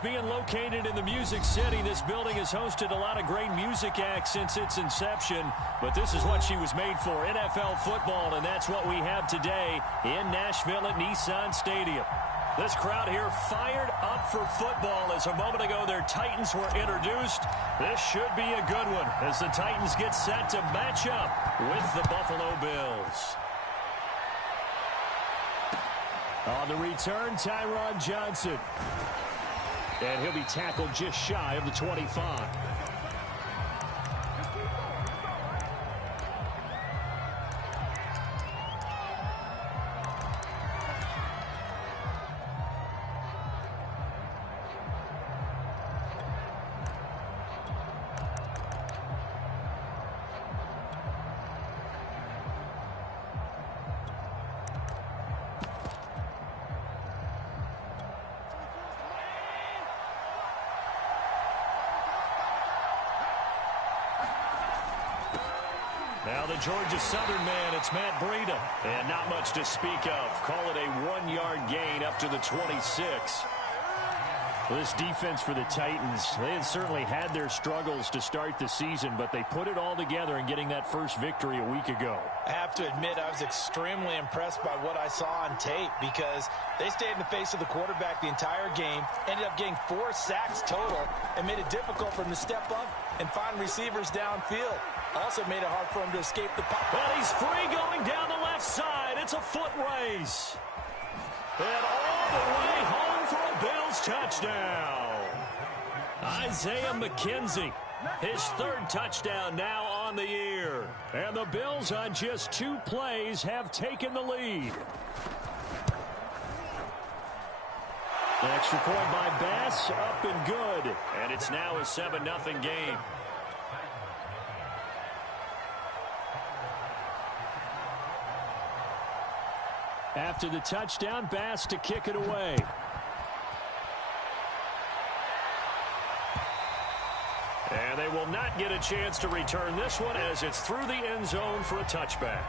Being located in the Music City, this building has hosted a lot of great music acts since its inception. But this is what she was made for, NFL football, and that's what we have today in Nashville at Nissan Stadium. This crowd here fired up for football as a moment ago their Titans were introduced. This should be a good one as the Titans get set to match up with the Buffalo Bills. On the return, Tyron Johnson. And he'll be tackled just shy of the 25. Now the Georgia Southern man, it's Matt Breida. And not much to speak of. Call it a 1-yard gain up to the 26. This defense for the Titans, they had certainly had their struggles to start the season, but they put it all together in getting that first victory a week ago. I have to admit, I was extremely impressed by what I saw on tape because they stayed in the face of the quarterback the entire game, ended up getting 4 sacks total, and made it difficult for him to step up and find receivers downfield. Also made it hard for him to escape the pocket. Well, he's free going down the left side. It's a foot race. And all the way home for a Bills touchdown. Isaiah McKenzie, his 3rd touchdown now on the year. And the Bills on just 2 plays have taken the lead. An extra point by Bass, up and good. And it's now a 7-0 game. After the touchdown, Bass to kick it away. And they will not get a chance to return this one as it's through the end zone for a touchback.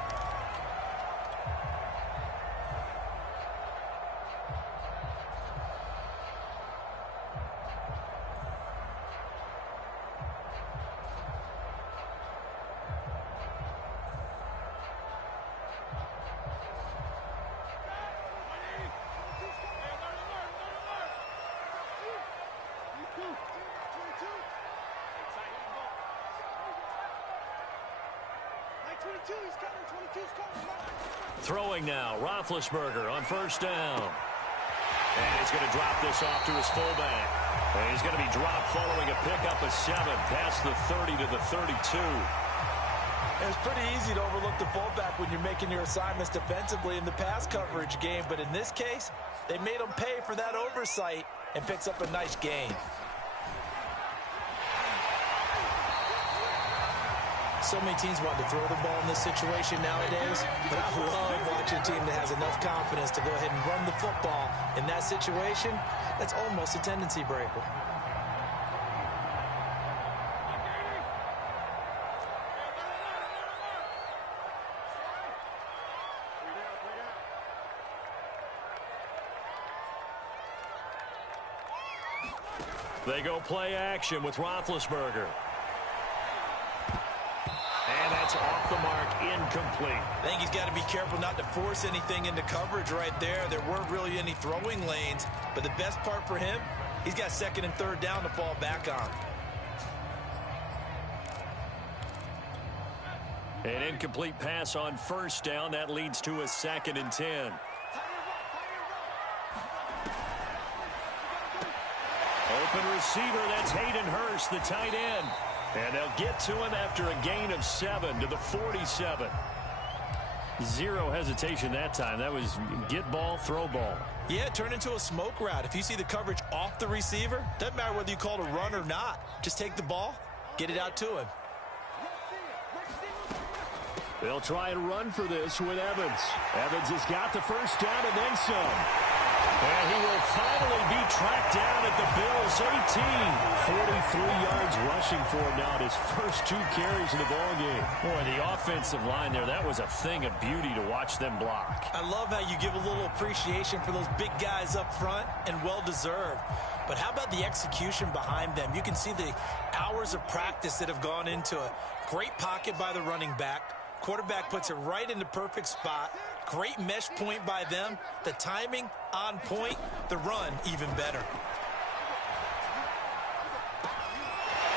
Throwing now, Roethlisberger on first down. And he's going to drop this off to his fullback. And he's going to be dropped following a pickup of 7 past the 30 to the 32. It's pretty easy to overlook the fullback when you're making your assignments defensively in the pass coverage game. But in this case, they made him pay for that oversight and picks up a nice gain. So many teams want to throw the ball in this situation nowadays, but I love watching a team that has enough confidence to go ahead and run the football. In that situation, that's almost a tendency breaker. They go play action with Roethlisberger. And that's off the mark, incomplete. I think he's got to be careful not to force anything into coverage right there. There weren't really any throwing lanes, but the best part for him, he's got 2nd and 3rd down to fall back on. An incomplete pass on first down. That leads to a 2nd and 10. Open receiver, that's Hayden Hurst, the tight end. And they'll get to him after a gain of 7 to the 47. Zero hesitation that time. That was get ball, throw ball. Yeah, it turned into a smoke route. If you see the coverage off the receiver, doesn't matter whether you call it a run or not. Just take the ball, get it out to him. They'll try and run for this with Evans. Evans has got the first down and then some. And he will finally be tracked down at the Bills' 18. 43 yards rushing for him now at his first 2 carries in the ballgame. Boy, the offensive line there, that was a thing of beauty to watch them block. I love how you give a little appreciation for those big guys up front, and well-deserved. But how about the execution behind them? You can see the hours of practice that have gone into it. Great pocket by the running back. Quarterback puts it right in the perfect spot. Great mesh point by them. The timing on point. The run even better.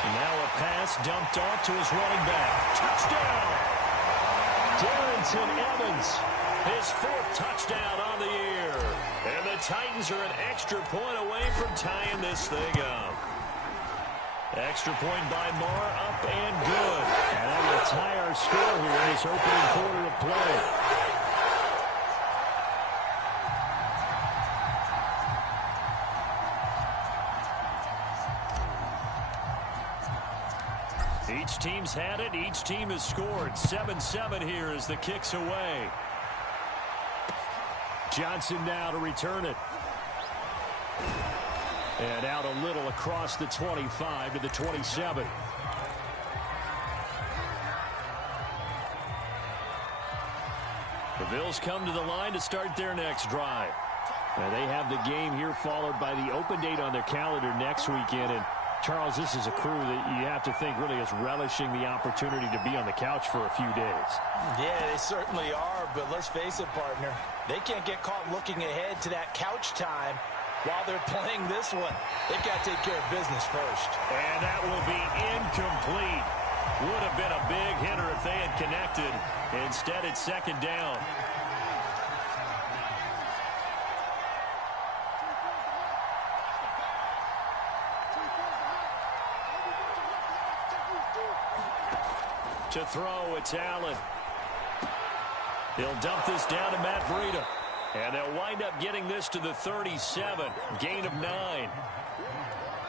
And now a pass dumped off to his running back. Touchdown! Darrington Evans, his 4th touchdown on the year. And the Titans are an extra point away from tying this thing up. Extra point by Marr, up and good. And that will tie our score here in this opening quarter of play. Each team's had it. Each team has scored. 7-7 here as the kick's away. Johnson now to return it. And out a little across the 25 to the 27. The Bills come to the line to start their next drive. And they have the game here followed by the open date on their calendar next weekend. And Charles, this is a crew that you have to think really is relishing the opportunity to be on the couch for a few days. Yeah, they certainly are, but let's face it, partner. They can't get caught looking ahead to that couch time while they're playing this one. They've got to take care of business first. And that will be incomplete. Would have been a big hitter if they had connected. Instead, it's 2nd down. To throw, it's Allen. He'll dump this down to Matt Breida. And they'll wind up getting this to the 37. Gain of 9.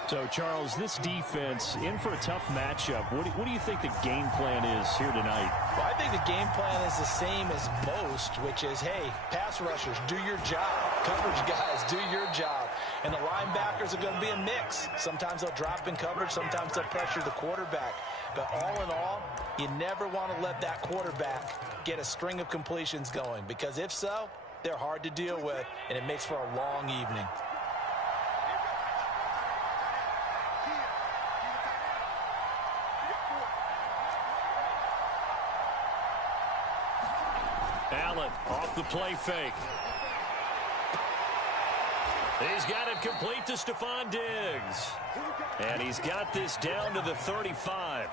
So, Charles, this defense in for a tough matchup. What do you think the game plan is here tonight? Well, I think the game plan is the same as most, which is, hey, pass rushers, do your job. Coverage guys, do your job. And the linebackers are going to be a mix. Sometimes they'll drop in coverage. Sometimes they'll pressure the quarterback. But all in all, you never want to let that quarterback get a string of completions going, because if so, they're hard to deal with, and it makes for a long evening. Allen off the play fake. He's got it complete to Stephon Diggs. And he's got this down to the 35.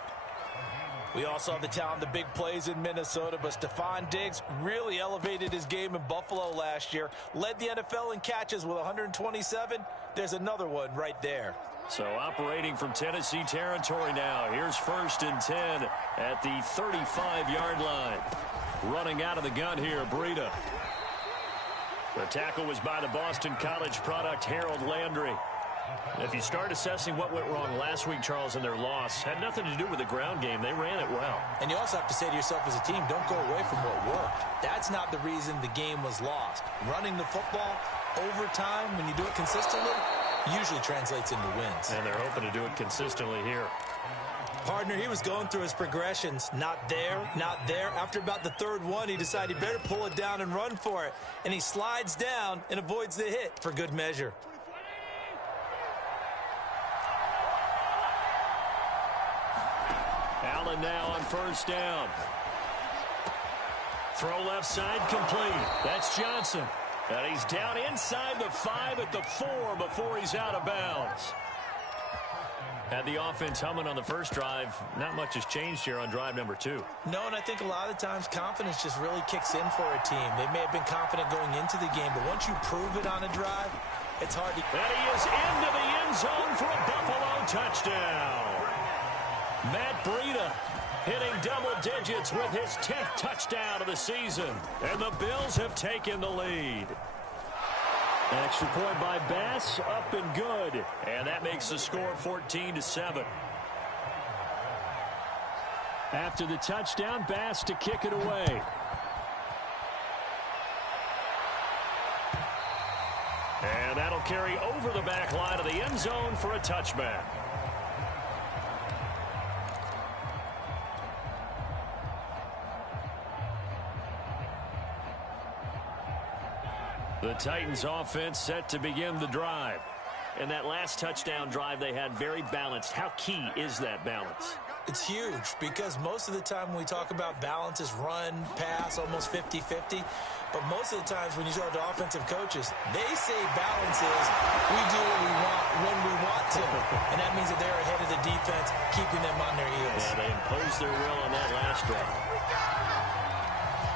We all saw the talent, the big plays in Minnesota, but Stephon Diggs really elevated his game in Buffalo last year. Led the NFL in catches with 127. There's another one right there. So operating from Tennessee territory now. Here's 1st and 10 at the 35-yard line. Running out of the gun here, Breida. The tackle was by the Boston College product, Harold Landry. If you start assessing what went wrong last week, Charles, in their loss, had nothing to do with the ground game. They ran it well. And you also have to say to yourself as a team, don't go away from what worked. That's not the reason the game was lost. Running the football over time, when you do it consistently, usually translates into wins. And they're hoping to do it consistently here. Partner, he was going through his progressions. Not there, not there. After about the 3rd one, he decided he better pull it down and run for it. And he slides down and avoids the hit for good measure. Allen now on 1st down. Throw left side complete. That's Johnson. And he's down inside the 5 at the 4 before he's out of bounds. Had the offense humming on the first drive. Not much has changed here on drive number 2. No, and I think a lot of times confidence just really kicks in for a team. They may have been confident going into the game, but once you prove it on a drive, it's hard to... And he is into the end zone for a Buffalo touchdown. Matt Breida hitting double digits with his 10th touchdown of the season. And the Bills have taken the lead. Extra point by Bass, up and good. And that makes the score 14-7. After the touchdown, Bass to kick it away. They'll carry over the back line of the end zone for a touchback. The Titans offense set to begin the drive. And that last touchdown drive they had very balanced. How key is that balance? It's huge because most of the time when we talk about balance is run, pass, almost 50-50. But most of the times when you talk to offensive coaches, they say balance is we do what we want when we want to. And that means that they're ahead of the defense, keeping them on their heels. Yeah, they imposed their will on that last drive.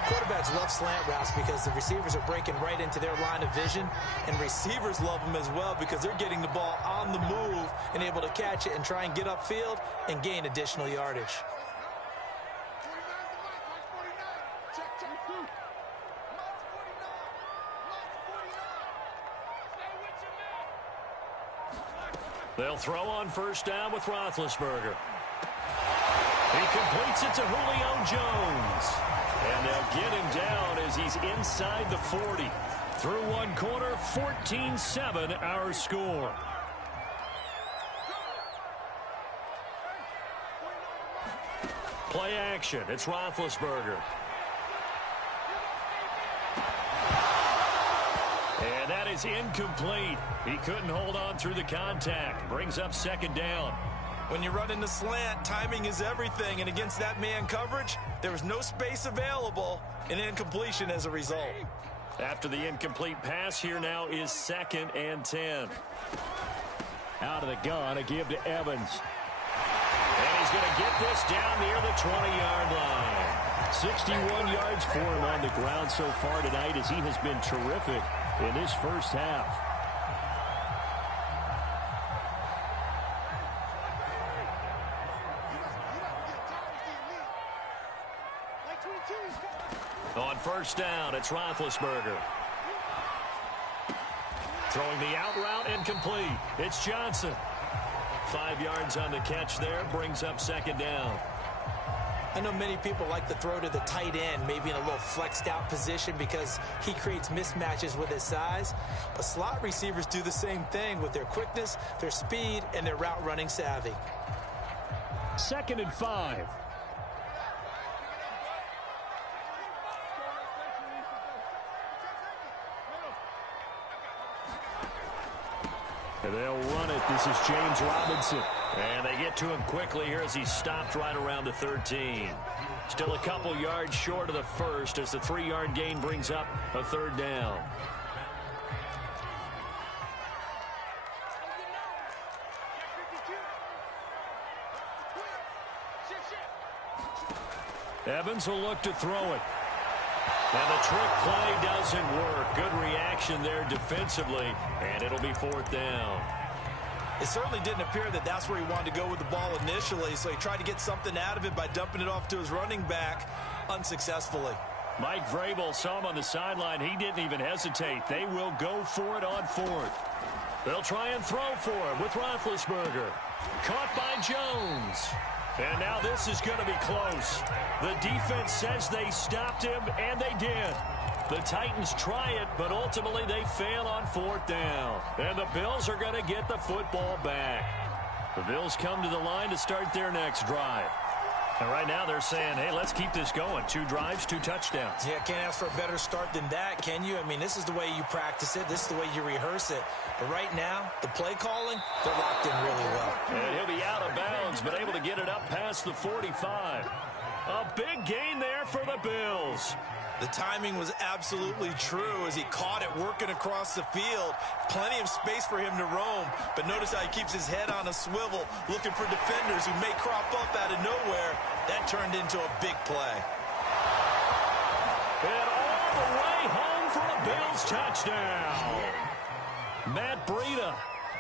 Quarterbacks love slant routes because the receivers are breaking right into their line of vision, and receivers love them as well because they're getting the ball on the move and able to catch it and try and get upfield and gain additional yardage. They'll throw on first down with Roethlisberger. He completes it to Julio Jones. And they'll get him down as he's inside the 40. Through one quarter, 14-7 our score. Play action. It's Roethlisberger. And that is incomplete. He couldn't hold on through the contact. Brings up second down. When you run in the slant, timing is everything. And against that man coverage, there was no space available, and incompletion as a result. After the incomplete pass, here now is 2nd and 10. Out of the gun, a give to Evans. And he's going to get this down near the 20-yard line. 61 yards for him on the ground so far tonight as he has been terrific in this first half. On first down, it's Roethlisberger. Throwing the out route incomplete. It's Johnson. 5 yards on the catch there, brings up second down. I know many people like to throw to the tight end, maybe in a little flexed out position because he creates mismatches with his size. But slot receivers do the same thing with their quickness, their speed, and their route running savvy. 2nd and 5. And they'll run it. This is James Robinson. And they get to him quickly here as he's stopped right around the 13. Still a couple yards short of the first as the 3-yard gain brings up a third down. Evans will look to throw it. And the trick play doesn't work. Good reaction there defensively, and it'll be 4th down. It certainly didn't appear that that's where he wanted to go with the ball initially, so he tried to get something out of it by dumping it off to his running back unsuccessfully. Mike Vrabel saw him on the sideline. He didn't even hesitate. They will go for it on 4th. They'll try and throw for him with Roethlisberger. Caught by Jones. And now this is going to be close. The defense says they stopped him, and they did. The Titans try it, but ultimately they fail on 4th down. And the Bills are going to get the football back. The Bills come to the line to start their next drive. And right now they're saying, hey, let's keep this going. 2 drives, 2 touchdowns. Yeah, can't ask for a better start than that, can you? I mean, this is the way you practice it. This is the way you rehearse it. But right now, the play calling, they're locked in really well. And he'll be out of bounds, but able to get it up past the 45. A big gain there for the Bills. The timing was absolutely true as he caught it working across the field. Plenty of space for him to roam. But notice how he keeps his head on a swivel, looking for defenders who may crop up out of nowhere. That turned into a big play. And all the way home for a Bills touchdown. Matt Breida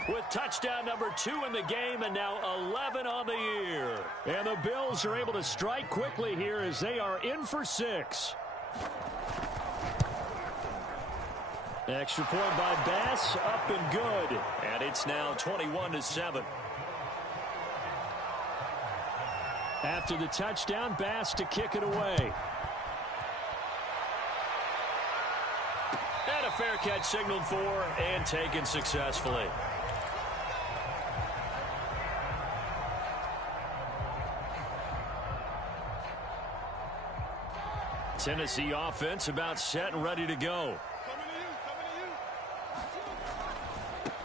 with touchdown number 2 in the game, and now 11 on the year. And the Bills are able to strike quickly here as they are in for 6. Extra point by Bass, up and good. And it's now 21-7. After the touchdown, Bass to kick it away. And a fair catch signaled for and taken successfully. Tennessee offense about set and ready to go.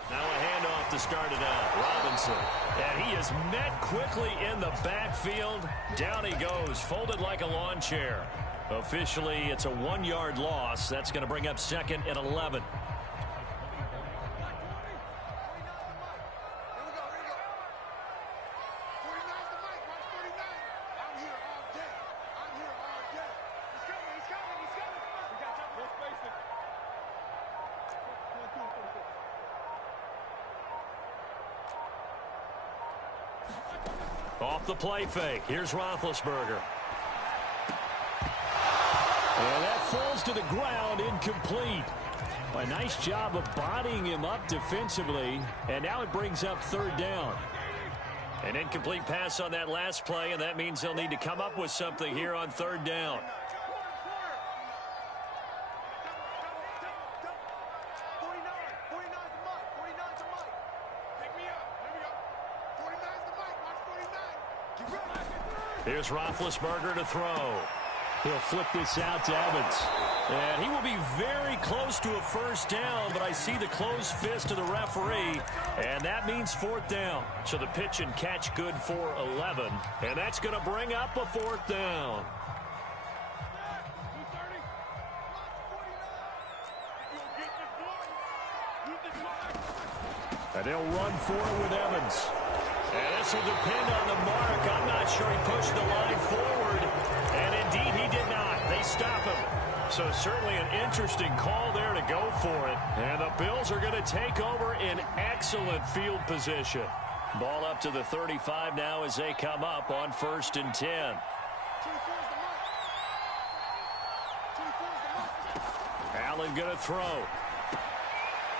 Now a handoff to start it out. Robinson. And he is met quickly in the backfield. Down he goes, folded like a lawn chair. Officially, it's a 1-yard loss. That's going to bring up 2nd and 11. Off the play fake. Here's Roethlisberger. And that falls to the ground, incomplete. A nice job of bodying him up defensively. And now it brings up 3rd down. An incomplete pass on that last play, and that means they'll need to come up with something here on 3rd down. Here's Roethlisberger to throw. He'll flip this out to Evans. And he will be very close to a 1st down, but I see the closed fist of the referee, and that means 4th down. So the pitch and catch good for 11, and that's going to bring up a 4th down. And they'll run for it with Evans. And this will depend on the mark. I'm not sure he pushed the line forward. And indeed, he did not. They stop him. So certainly an interesting call there to go for it. And the Bills are going to take over in excellent field position. Ball up to the 35 now as they come up on 1st and 10. Allen going to throw.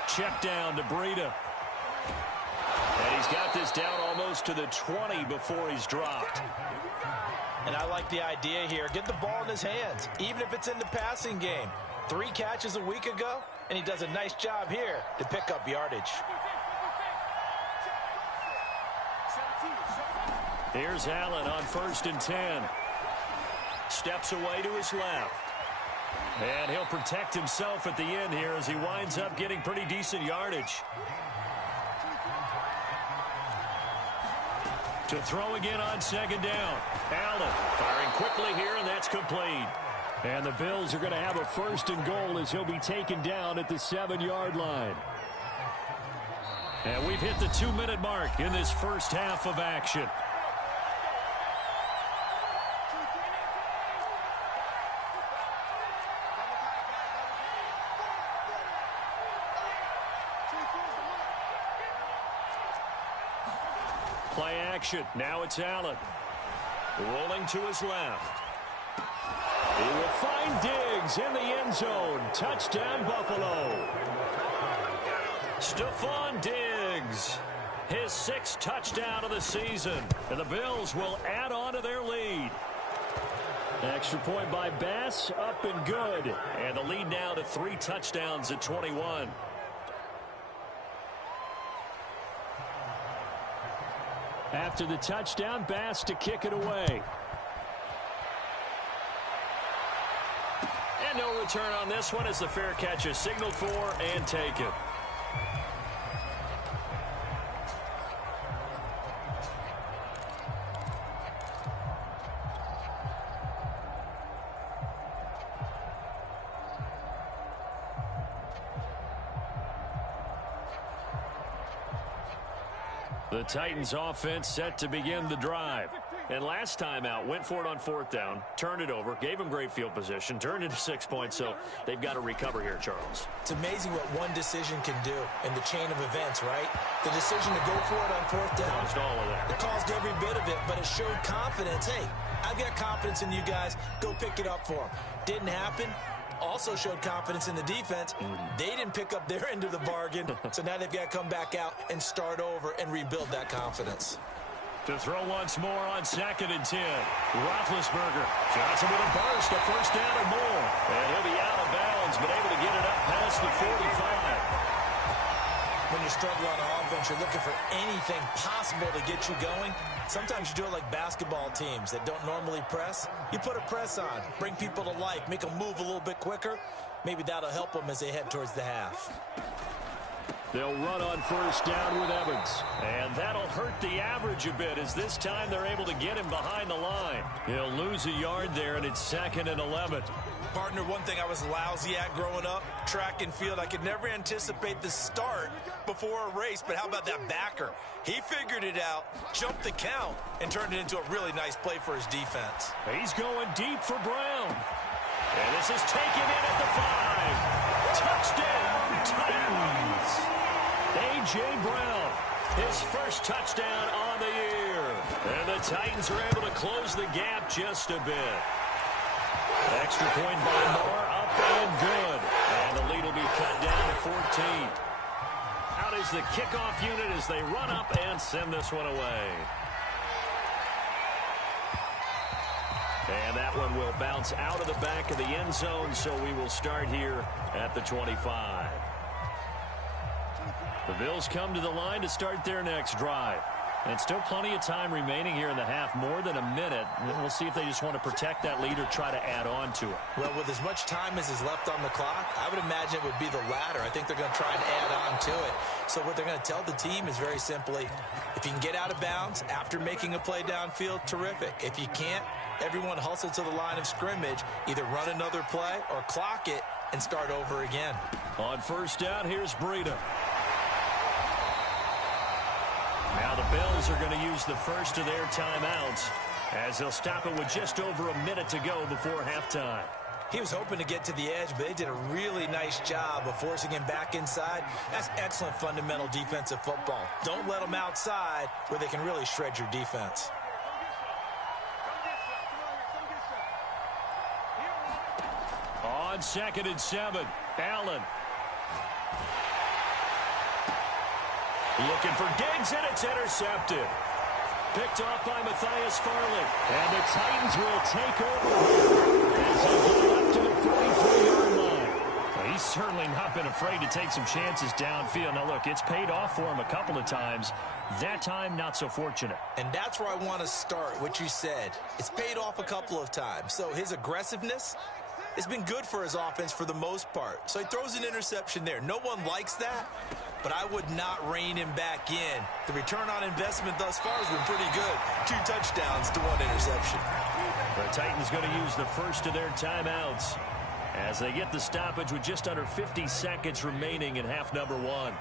Check down to Breida. And he's got this down almost to the 20 before he's dropped. And I like the idea here. Get the ball in his hands, even if it's in the passing game. 3 catches a week ago, and he does a nice job here to pick up yardage. Here's Allen on 1st and 10. Steps away to his left. And he'll protect himself at the end here as he winds up getting pretty decent yardage. To throw again on 2nd down. Allen firing quickly here, and that's complete. And the Bills are going to have a 1st and goal as he'll be taken down at the 7-yard line. And we've hit the 2-minute mark in this first half of action. Play action. Now it's Allen. Rolling to his left. He will find Diggs in the end zone. Touchdown, Buffalo. Stephon Diggs. His 6th touchdown of the season. And the Bills will add on to their lead. Extra point by Bass. Up and good. And the lead now to 3 touchdowns at 21. After the touchdown, Bass to kick it away. And no return on this one as the fair catch is signaled for and taken. The Titans offense set to begin the drive. And last time out, went for it on 4th down, turned it over, gave them great field position, turned into 6 points, so they've got to recover here, Charles. It's amazing what one decision can do in the chain of events, right? The decision to go for it on 4th down. Caused all of that. It caused every bit of it, but it showed confidence. Hey, I've got confidence in you guys. Go pick it up for them. Didn't happen. Also showed confidence in the defense. They didn't pick up their end of the bargain, so now they've got to come back out and start over and rebuild that confidence. To throw once more on 2nd and 10. Roethlisberger. Johnson with a burst, a first down or more. And he'll be out of bounds, but able to get it up past the 45. When you struggle on offense, you're looking for anything possible to get you going. Sometimes you do it like basketball teams that don't normally press. You put a press on, bring people to life, make them move a little bit quicker. Maybe that'll help them as they head towards the half. They'll run on first down with Evans. And that'll hurt the average a bit as this time they're able to get him behind the line. He'll lose a yard there, and it's 2nd and 11. Partner, one thing I was lousy at growing up, track and field, I could never anticipate the start before a race, but how about that backer? He figured it out, jumped the count, and turned it into a really nice play for his defense. He's going deep for Brown. And this is taken in at the 5. Touchdown, Titans. A.J. Brown, his first touchdown on the year. And the Titans are able to close the gap just a bit. Extra point by Moore, up and good. And the lead will be cut down to 14. Out is the kickoff unit as they run up and send this one away. And that one will bounce out of the back of the end zone, so we will start here at the 25. The Bills come to the line to start their next drive. And still plenty of time remaining here in the half, more than a minute. We'll see if they just want to protect that lead or try to add on to it. Well, with as much time as is left on the clock, I would imagine it would be the latter. I think they're going to try and add on to it. So what they're going to tell the team is very simply, if you can get out of bounds after making a play downfield, terrific. If you can't, everyone hustle to the line of scrimmage, either run another play or clock it and start over again. On first down, here's Breida. Now the Bills are going to use the first of their timeouts as they'll stop it with just over a minute to go before halftime. He was hoping to get to the edge, but they did a really nice job of forcing him back inside. That's excellent fundamental defensive football. Don't let them outside where they can really shred your defense. On 2nd and 7, Allen. Looking for Diggs, and it's intercepted. Picked off by Matthias Farley. And the Titans will take over as they go up to the 43-yard line. Well, he's certainly not been afraid to take some chances downfield. Now, look, it's paid off for him a couple of times. That time, not so fortunate. And that's where I want to start, what you said. It's paid off a couple of times. So his aggressiveness has been good for his offense for the most part. So he throws an interception there. No one likes that, but I would not rein him back in. The return on investment thus far has been pretty good. 2 touchdowns to 1 interception. The Titans going to use the first of their timeouts as they get the stoppage with just under 50 seconds remaining in half number 1.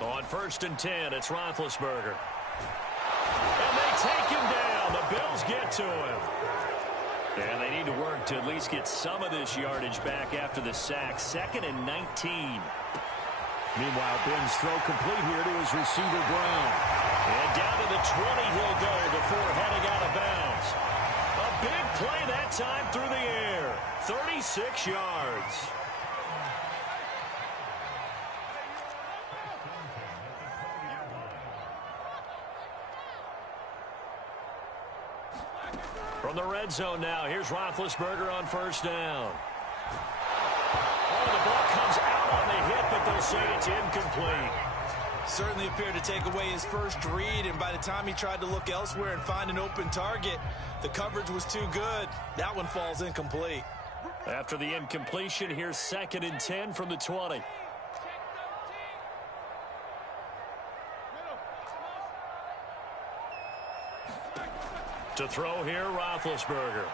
On 1st and 10, it's Roethlisberger. And they take him down. The Bills get to him. And they need to work to at least get some of this yardage back after the sack. 2nd and 19. Meanwhile, Ben's throw complete here to his receiver, Brown. And down to the 20 he'll go before heading out of bounds. A big play that time through the air. 36 yards. From the red zone now, here's Roethlisberger on first down. Oh, the ball comes out on the hit, but they'll say it's incomplete. Certainly appeared to take away his first read, and by the time he tried to look elsewhere and find an open target, the coverage was too good. That one falls incomplete. After the incompletion, here's 2nd and 10 from the 20. To throw here, Roethlisberger.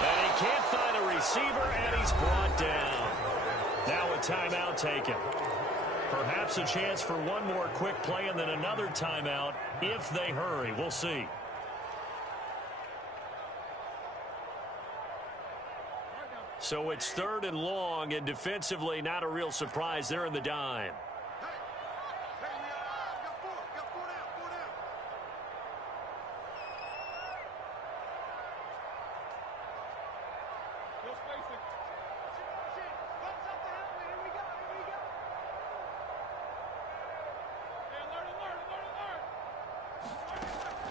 And he can't find a receiver, and he's brought down. Now a timeout taken. Perhaps a chance for one more quick play and then another timeout if they hurry. We'll see. So it's 3rd and long, and defensively not a real surprise. They're in the dime.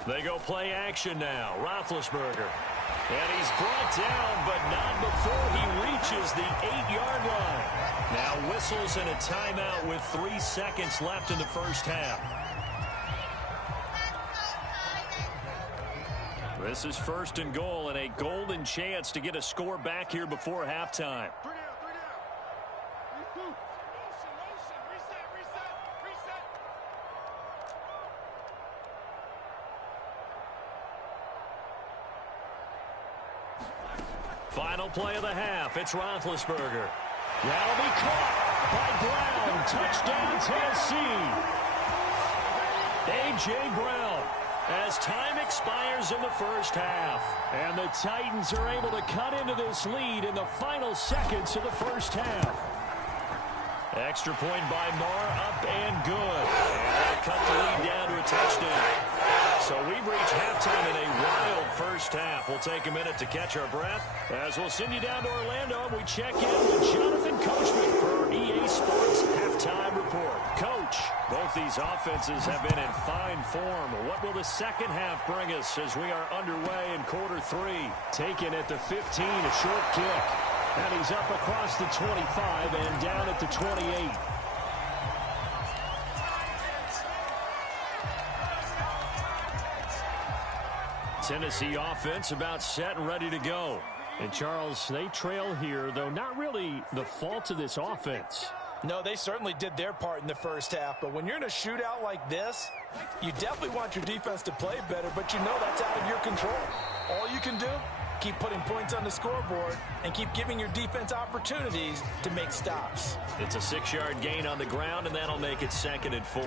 They go play action now. Roethlisberger. And he's brought down, but not before he reaches the 8-yard line. Now whistles and a timeout with 3 seconds left in the first half. This is 1st and goal and a golden chance to get a score back here before halftime. Final play of the half. It's Roethlisberger. That'll be caught by Brown. Touchdown, Tennessee. A.J. Brown. As time expires in the first half. And the Titans are able to cut into this lead in the final seconds of the first half. Extra point by Marr, up and good. And they cut the lead down to a touchdown. So we've reached halftime in a wild first half. We'll take a minute to catch our breath as we'll send you down to Orlando and we check in with Jonathan Coachman for our EA Sports Halftime Report. Coach, both these offenses have been in fine form. What will the second half bring us as we are underway in quarter 3? Taken at the 15, a short kick. And he's up across the 25 and down at the 28. Tennessee offense about set and ready to go. And Charles, they trail here, though not really the fault of this offense. No, they certainly did their part in the first half. But when you're in a shootout like this, you definitely want your defense to play better, but you know that's out of your control. All you can do, keep putting points on the scoreboard and keep giving your defense opportunities to make stops. It's a 6-yard gain on the ground, and that'll make it 2nd and 4.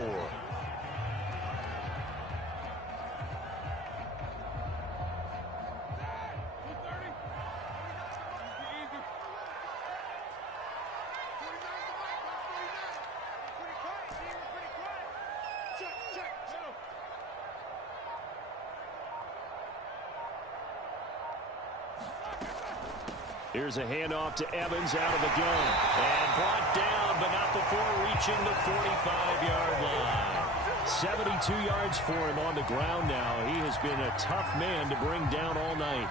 Here's a handoff to Evans out of the gun. And brought down, but not before reaching the 45-yard line. 72 yards for him on the ground now. He has been a tough man to bring down all night.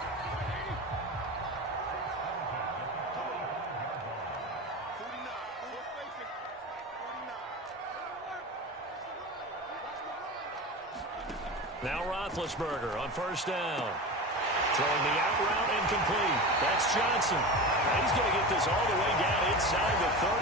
Now Roethlisberger on first down. Throwing the out route incomplete. That's Johnson. And he's going to get this all the way down inside the 35.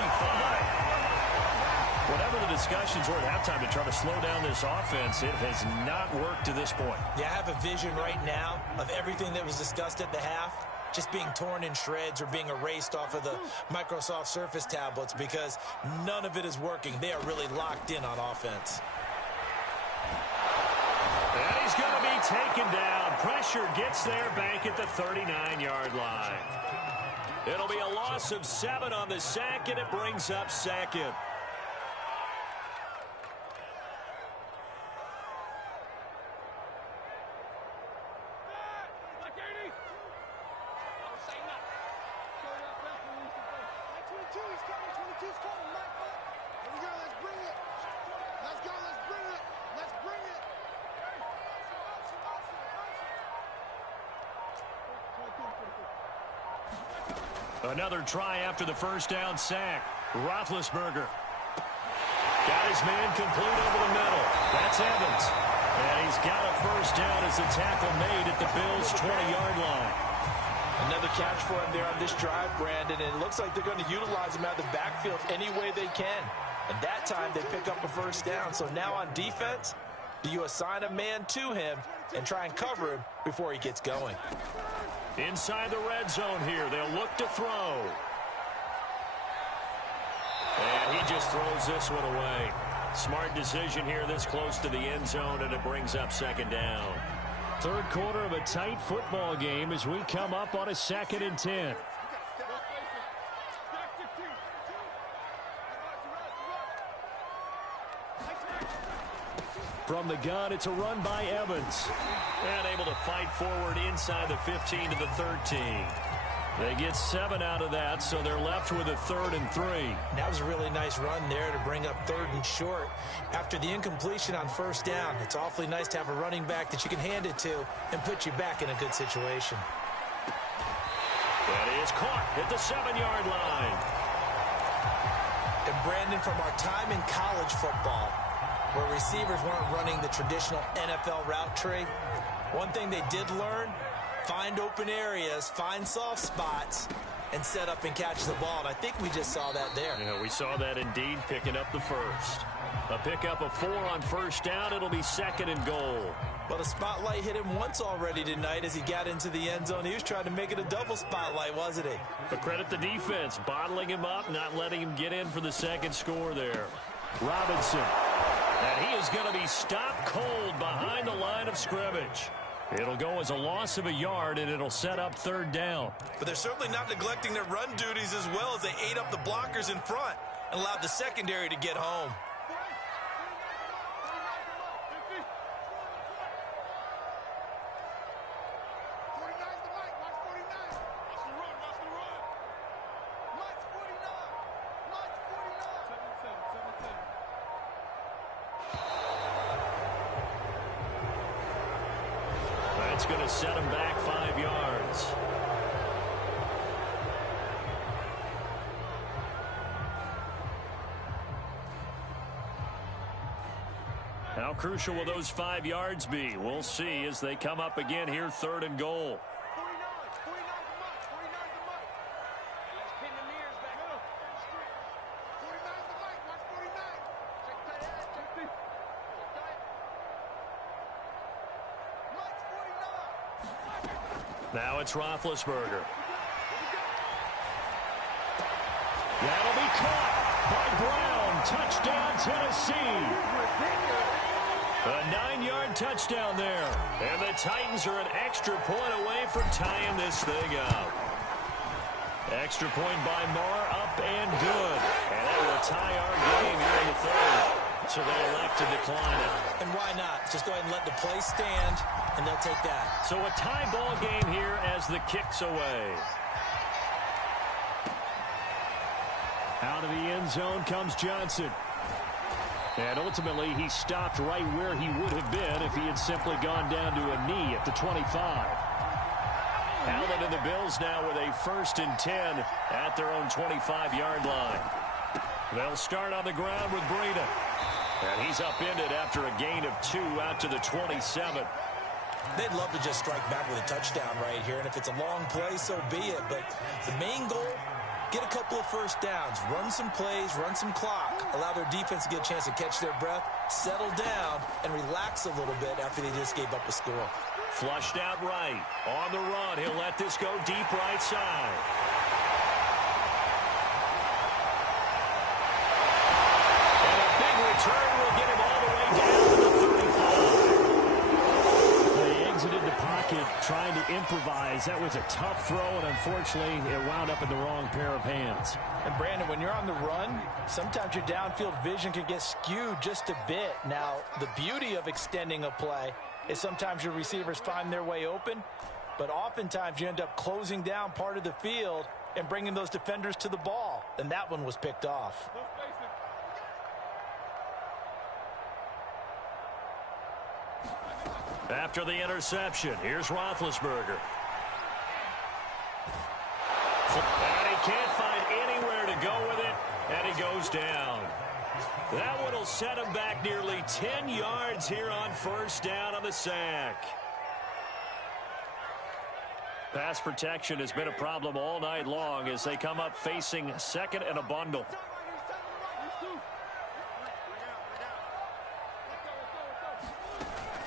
Whatever the discussions were at halftime to try to slow down this offense, it has not worked to this point. Yeah, I have a vision right now of everything that was discussed at the half just being torn in shreds or being erased off of the Microsoft Surface tablets because none of it is working. They are really locked in on offense. And he's going to be taken down. Pressure gets there back at the 39-yard line. It'll be a loss of 7 on the sack, and it brings up 2nd. Another try after the first down sack. Roethlisberger got his man complete over the middle. That's Evans. And he's got a first down as the tackle made at the Bills' 20-yard line. Another catch for him there on this drive, Brandon, and it looks like they're going to utilize him out of the backfield any way they can. And that time they pick up a first down. So now on defense, do you assign a man to him and try and cover him before he gets going? Inside the red zone here, they'll look to throw. And he just throws this one away. Smart decision here this close to the end zone, and it brings up 2nd down. Third quarter of a tight football game as we come up on a 2nd and 10. From the gun, it's a run by Evans. And able to fight forward inside the 15 to the 13. They get 7 out of that, so they're left with a 3rd and 3. That was a really nice run there to bring up 3rd and short. After the incompletion on 1st down, it's awfully nice to have a running back that you can hand it to and put you back in a good situation. That is caught at the 7-yard line. And Brandon, from our time in college football, where receivers weren't running the traditional NFL route tree, one thing they did learn: find open areas, find soft spots, and set up and catch the ball. And I think we just saw that there. Yeah, we saw that indeed, picking up the first. A pickup of 4 on 1st down. It'll be 2nd and goal. Well, the spotlight hit him once already tonight as he got into the end zone. He was trying to make it a double spotlight, wasn't he? But credit the defense, bottling him up, not letting him get in for the 2nd score there. Robinson. And he is going to be stopped cold behind the line of scrimmage. It'll go as a loss of a yard, and it'll set up 3rd down. But they're certainly not neglecting their run duties as well, as they ate up the blockers in front and allowed the secondary to get home. That's going to set him back 5 yards. How crucial will those 5 yards be? We'll see as they come up again here, 3rd and goal. Now it's Roethlisberger. That'll be caught by Brown. Touchdown, Tennessee. A 9-yard touchdown there. And the Titans are an extra point away from tying this thing up. Extra point by Marr, up and good. And that will tie our game here in the 3rd. So they elect to decline it. And why not? Just go ahead and let the play stand, and they'll take that. So a tie ball game here as the kick's away. Out of the end zone comes Johnson. And ultimately, he stopped right where he would have been if he had simply gone down to a knee at the 25. Allen and the Bills now with a 1st and 10 at their own 25-yard line. They'll start on the ground with Breida. And he's upended after a gain of 2 out to the 27. They'd love to just strike back with a touchdown right here, and if it's a long play, so be it. But the main goal, get a couple of 1st downs, run some plays, run some clock, allow their defense to get a chance to catch their breath, settle down, and relax a little bit after they just gave up a score. Flushed out right. On the run, he'll let this go deep right side. Return will get him all the way down to the 35. They exited the pocket trying to improvise. That was a tough throw, and unfortunately, it wound up in the wrong pair of hands. And Brandon, when you're on the run, sometimes your downfield vision can get skewed just a bit. Now, the beauty of extending a play is sometimes your receivers find their way open, but oftentimes you end up closing down part of the field and bringing those defenders to the ball, and that one was picked off. After the interception, here's Roethlisberger. And he can't find anywhere to go with it, and he goes down. That one will set him back nearly 10 yards here on 1st down on the sack. Pass protection has been a problem all night long as they come up facing 2nd and a bundle.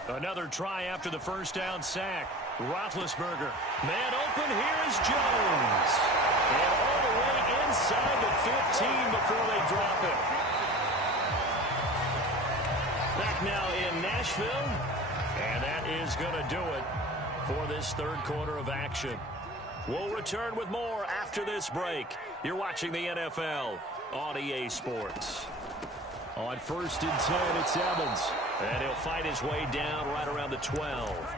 Another try after the 1st down sack. Roethlisberger. Man open, here's Jones. And all the way inside the 15 before they drop it. Back now in Nashville. And that is going to do it for this 3rd quarter of action. We'll return with more after this break. You're watching the NFL on EA Sports. On 1st and 10, it's Evans. And he'll fight his way down right around the 12.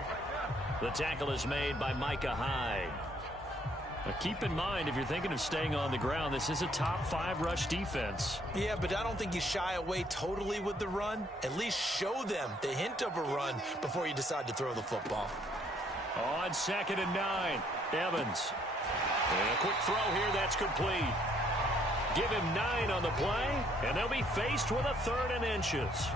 The tackle is made by Micah Hyde. Keep in mind, if you're thinking of staying on the ground, this is a top 5 rush defense. Yeah, but I don't think you shy away totally with the run. At least show them the hint of a run before you decide to throw the football. On 2nd and 9, Evans. And a quick throw here, that's complete. Give him 9 on the play, and they'll be faced with a 3rd and inches.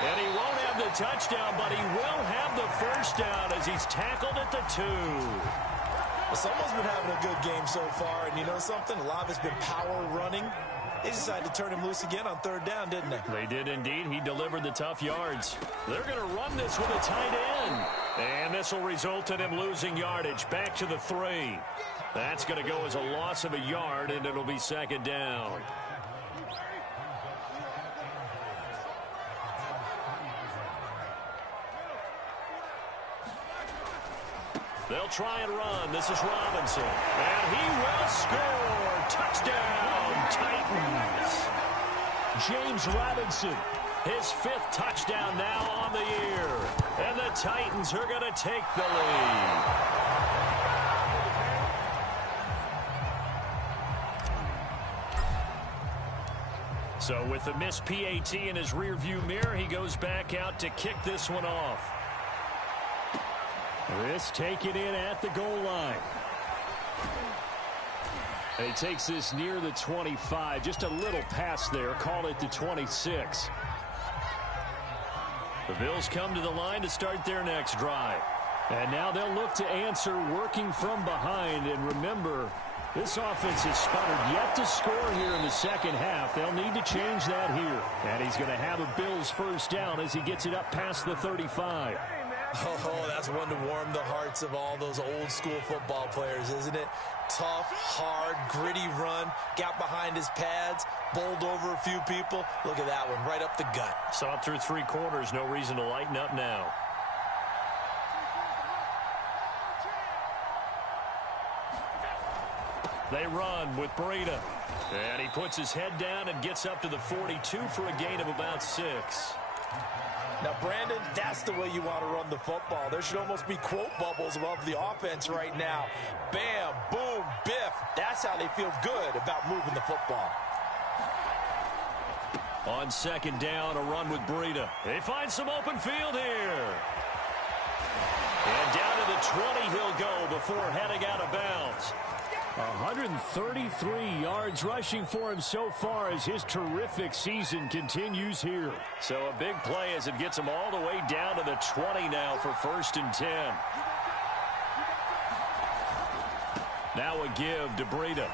And he won't have the touchdown, but he will have the first down as he's tackled at the 2. Well, someone's been having a good game so far, and you know something? A lot of it's been power running. They decided to turn him loose again on 3rd down, didn't they? They did indeed. He delivered the tough yards. They're going to run this with a tight end. And this will result in him losing yardage back to the 3. That's going to go as a loss of a yard, and it'll be 2nd down. They'll try and run. This is Robinson. And he will score. Touchdown, Titans. James Robinson, his 5th touchdown now on the year. And the Titans are going to take the lead. So with the missed PAT in his rearview mirror, he goes back out to kick this one off. This taken in at the goal line. And he takes this near the 25. Just a little pass there. Call it the 26. The Bills come to the line to start their next drive. And now they'll look to answer working from behind. And remember, this offense has sputtered yet to score here in the second half. They'll need to change that here. And he's going to have a Bills first down as he gets it up past the 35. Oh, that's one to warm the hearts of all those old school football players, isn't it? Tough, hard, gritty run, got behind his pads, bowled over a few people. Look at that one, right up the gut. Saw it through 3 quarters, no reason to lighten up now. They run with Breida. And he puts his head down and gets up to the 42 for a gain of about 6. Now, Brandon, that's the way you want to run the football. There should almost be quote bubbles above the offense right now. Bam, boom, biff. That's how they feel good about moving the football. On 2nd down, a run with Breida. They find some open field here. And down to the 20 he'll go before heading out of bounds. 133 yards rushing for him so far as his terrific season continues here. So a big play as it gets him all the way down to the 20 now for 1st and 10. Now a give to Breida.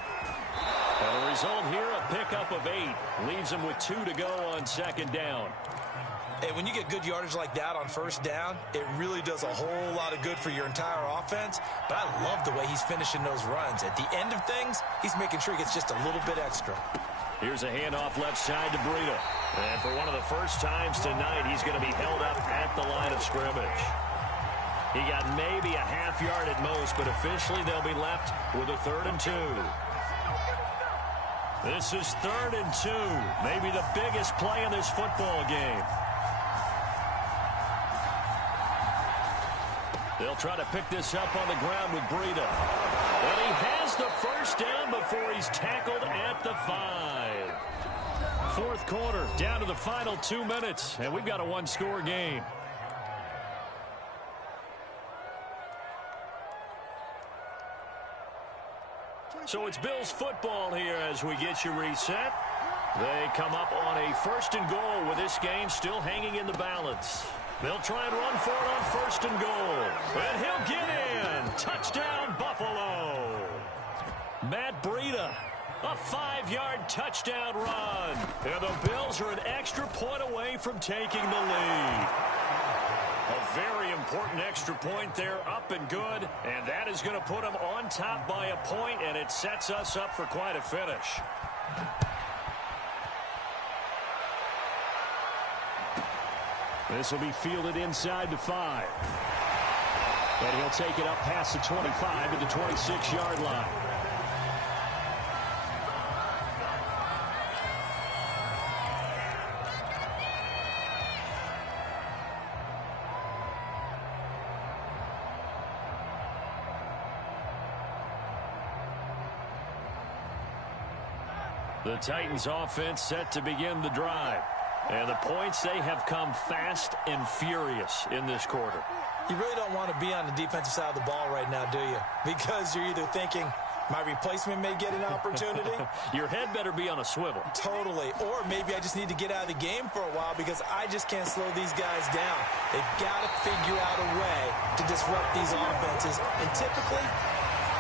And the result here, a pickup of 8. Leaves him with 2 to go on 2nd down. Hey, when you get good yardage like that on 1st down, it really does a whole lot of good for your entire offense. But I love the way he's finishing those runs. At the end of things, he's making sure he gets just a little bit extra. Here's a handoff left side to Breida. And for one of the first times tonight, he's going to be held up at the line of scrimmage. He got maybe a half yard at most, but officially they'll be left with a 3rd and 2. This is 3rd and 2. Maybe the biggest play in this football game. They'll try to pick this up on the ground with Breida. And he has the first down before he's tackled at the 5. 4th quarter, down to the final 2 minutes, and we've got a 1-score game. So it's Bills football here as we get you reset. They come up on a 1st and goal with this game still hanging in the balance. They'll try and run for it on 1st and goal. And he'll get in. Touchdown, Buffalo. Matt Breida, a 5-yard touchdown run. And the Bills are an extra point away from taking the lead. A very important extra point there, up and good. And that is going to put them on top by a point, and it sets us up for quite a finish. This will be fielded inside the 5. And he'll take it up past the 25 to the 26-yard line. The Titans offense set to begin the drive. And the points, they have come fast and furious in this quarter. You really don't want to be on the defensive side of the ball right now, do you? Because you're either thinking, my replacement may get an opportunity. Your head better be on a swivel. Totally. Or maybe I just need to get out of the game for a while because I just can't slow these guys down. They've got to figure out a way to disrupt these offenses. And typically,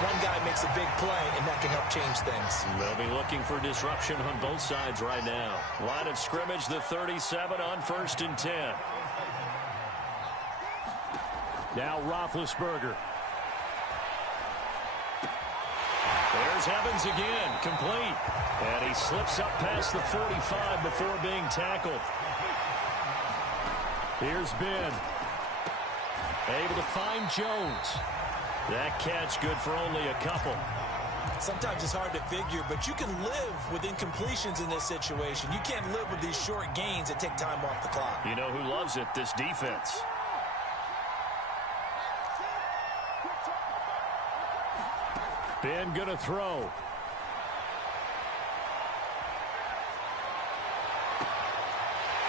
one guy makes a big play, and that can help change things. They'll be looking for disruption on both sides right now. Line of scrimmage, the 37 on 1st and 10. Now Roethlisberger. There's Evans again, complete. And he slips up past the 45 before being tackled. Here's Ben. Able to find Jones. That catch good for only a couple. Sometimes it's hard to figure, but you can live with incompletions in this situation. You can't live with these short gains that take time off the clock. You know who loves it? This defense. Ben gonna throw.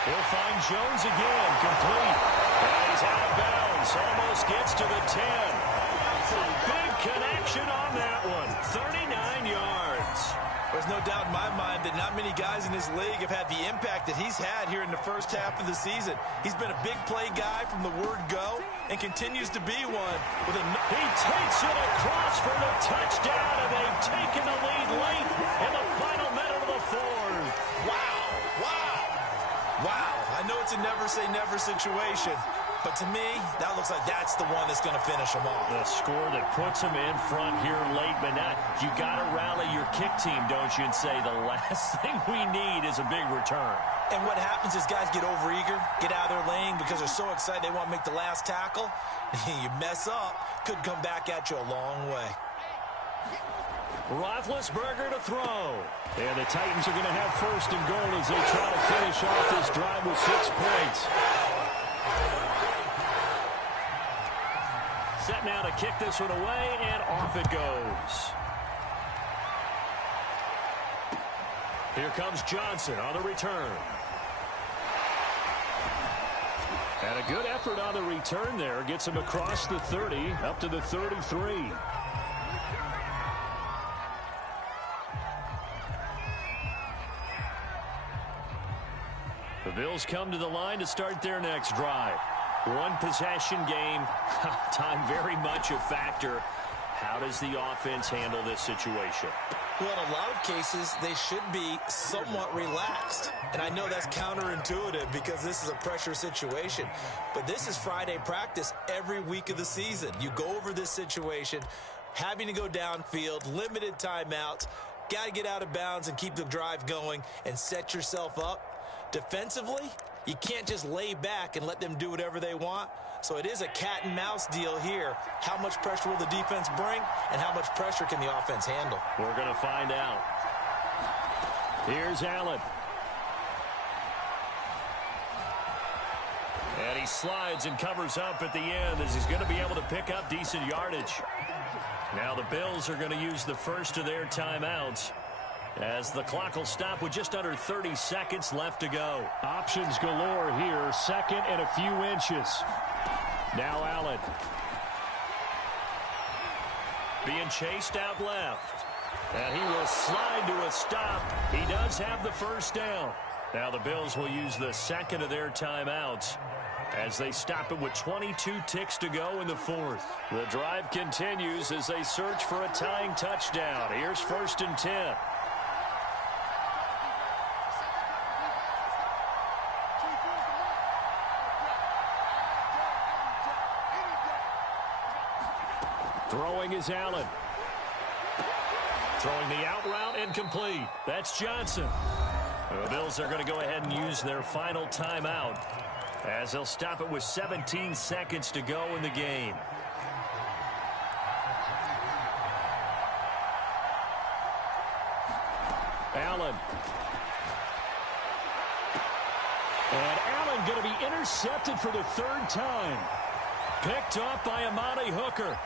He'll find Jones again, complete. And he's out of bounds, almost gets to the 10. Big connection on that one, 39 yards. There's no doubt in my mind that not many guys in this league have had the impact that he's had here in the first half of the season. He's been a big play guy from the word go and continues to be one. He takes it across for the touchdown, and they've taken the lead late in the final minute of the fourth. Wow, wow, wow. I know it's a never-say-never situation, but to me, that looks like that's the one that's going to finish them off. The score that puts them in front here late, but now you got to rally your kick team, don't you, and say the last thing we need is a big return. And what happens is guys get overeager, get out of their lane because they're so excited they want to make the last tackle. You mess up, could come back at you a long way. Roethlisberger to throw. And the Titans are going to have 1st and goal as they try to finish off this drive with 6 points. Set now to kick this one away, and off it goes. Here comes Johnson on the return. And a good effort on the return there. Gets him across the 30, up to the 33. The Bills come to the line to start their next drive. One possession game. Time very much a factor. How does the offense handle this situation? Well, in a lot of cases, they should be somewhat relaxed. And I know that's counterintuitive because this is a pressure situation. But this is Friday practice every week of the season. You go over this situation, having to go downfield, limited timeouts, got to get out of bounds and keep the drive going and set yourself up. Defensively, you can't just lay back and let them do whatever they want. So it is a cat and mouse deal here. How much pressure will the defense bring, and how much pressure can the offense handle? We're going to find out. Here's Allen. And he slides and covers up at the end as he's going to be able to pick up decent yardage. Now the Bills are going to use the first of their timeouts, as the clock will stop with just under 30 seconds left to go. Options galore here. 2nd and a few inches. Now Allen. Being chased out left. And he will slide to a stop. He does have the first down. Now the Bills will use the 2nd of their timeouts as they stop it with 22 ticks to go in the 4th. The drive continues as they search for a tying touchdown. Here's 1st and 10. Throwing is Allen. Throwing the out route and complete. That's Johnson. The Bills are going to go ahead and use their final timeout as they'll stop it with 17 seconds to go in the game. Allen. And Allen going to be intercepted for the third time. Picked up by Amani Hooker.